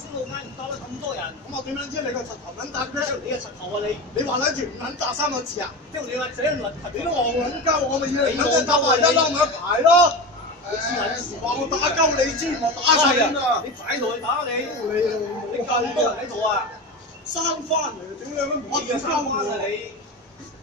先路嗌唔得啦，咁多人。咁我點樣知你個柒頭撚搭啫？你個柒頭啊你！你話撚住唔撚搭3個字啊？即係你話死人論頭，你都戇撚鳩，我咪要你撚搭埋一撈埋一排咯。你黐撚線！話我打鳩你知，我打晒你啊！你擺度去打你！你咁多人喺度啊！生翻嚟，屌你乜唔你嘅生翻啊你！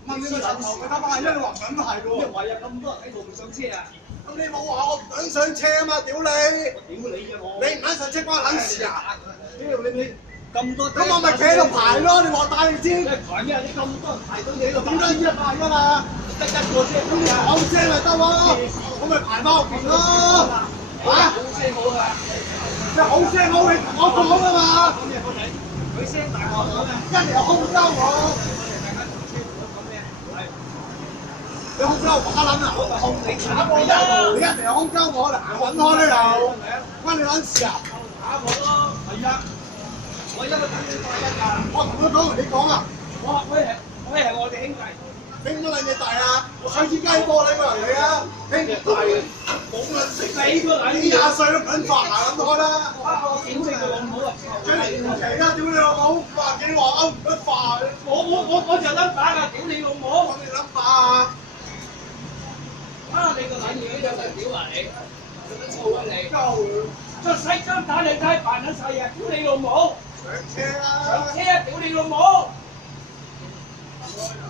問你個柒頭佢搭埋一，你話梗係喎。即係話有咁多人喺度唔上車啊！咁你冇話我唔撚上車啊嘛？屌你！我屌你啊我！你唔撚上車關撚事啊？屌你咁多！咁我咪企喺度排咯，你話帶你先。排咩啊？你咁多人排隊你喺度點解一排㗎嘛？得一個車，咁你講聲咪得咯，我咪排翻屋企咯。嚇！好聲好㗎，即係好聲好氣同我講啊嘛。講咩個仔？佢聲大我講咩？一嚟又空鳩我，大家同車講咩？係你空鳩我把撚啊！我咪控你打我啦！你一嚟又空鳩我，嗱揾開都有，關你撚事啊！打我咯！係啊！我一個等你大一㗎。我同佢講同你講啊！我係我哋兄弟。兄乜撚嘢大啊？我細支雞波你過嚟你啊！兄弟大嘅，冇撚食你個撚幾廿歲都唔撚發嗱撚開啦！我點識佢老母啊？最年期啦，屌你老母！話幾話勾唔得化，我就撚打㗎！屌你老母！講你撚把啊！你個撚嘢有冇屌啊你？臭啊你！鳩出世張打你睇扮撚晒啊！屌你老母！上車啦！上車啊！屌你老母！